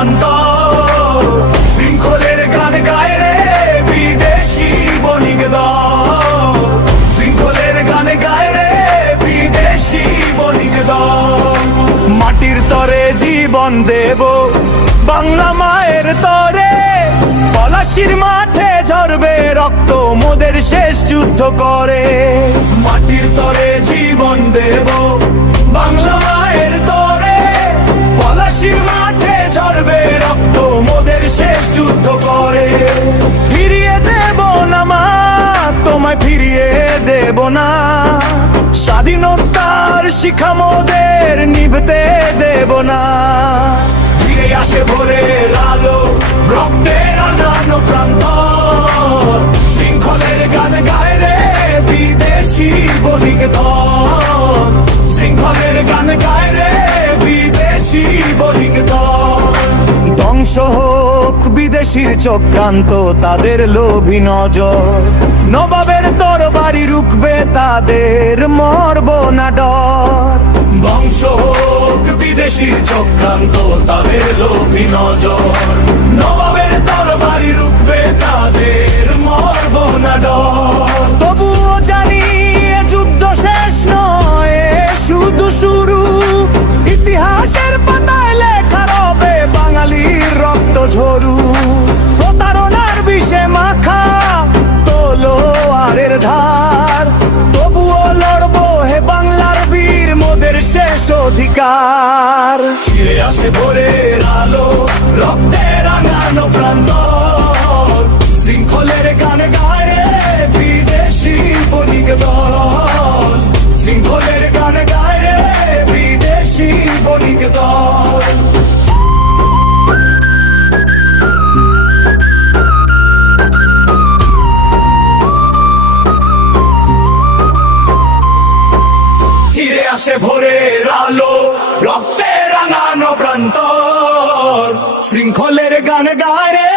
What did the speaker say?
প্রান্ত, শৃঙ্খলের গান গায় রে বিদেশি বণিক দল, শৃঙ্খলের গান গায় রে বিদেশি বণিক দল। মাটির তরে জীবন দেব বাংলা মায়ের তরে, পলাশির মাঠে ঝরবে রক্ত মোদের শেষ যুদ্ধ করে। মাটির তরে জীবন দেব বাংলা মায়ের তরে, পলাশির মাঠে ঝরবে রক্ত মোদের শেষ যুদ্ধ করে। ফিরিয়ে দেব না মা তোমায়, ফিরিয়ে দেব না, স্বাধীনতার শিখা মোদের নিভতে দেব না। ফিরে আসে ভোরের আলো, রক্তের রাঙানো প্রান্তর, শৃঙ্খলের গান গায় রে বিদেশি বণিক দল, শৃঙ্খলের গান গায় রে বিদেশি বণিক দল। ধ্বংস হোক বিদেশির চক্রান্ত, তাদের লোভী নজর, নবাবের তরবারি রুখবে তাদের, মরব না ডর। ধ্বংস হোক বিদেশির চক্রান্ত, তাদের লোভী নজর, নবাবের তরবারি রুখবে তাদের, মরব না ডর। তবুও জানি এ যুদ্ধ শেষ নয়, শুধু শুরু, ইতিহাসের পাতায় লেখা রবে বাঙালির রক্ত ঝরু। প্রতারণার বিষে মাখা তলোয়ারের ধার, তবুও লড়বো হে বাংলার বীর মোদের শেষ অধিকার। ফিরে আসে ভোরের আলো, রক্তের রাঙানো প্রান্তর, শৃঙ্খলের গান গায় রে বিদেশি বণিক দল, শৃঙ্খলের গান গায় রে বিদেশি বণিক দল। ফিরে আসে ভোরের আলো, রক্তে রাঙানো প্রান্তর, শৃঙ্খলের গান গায় রে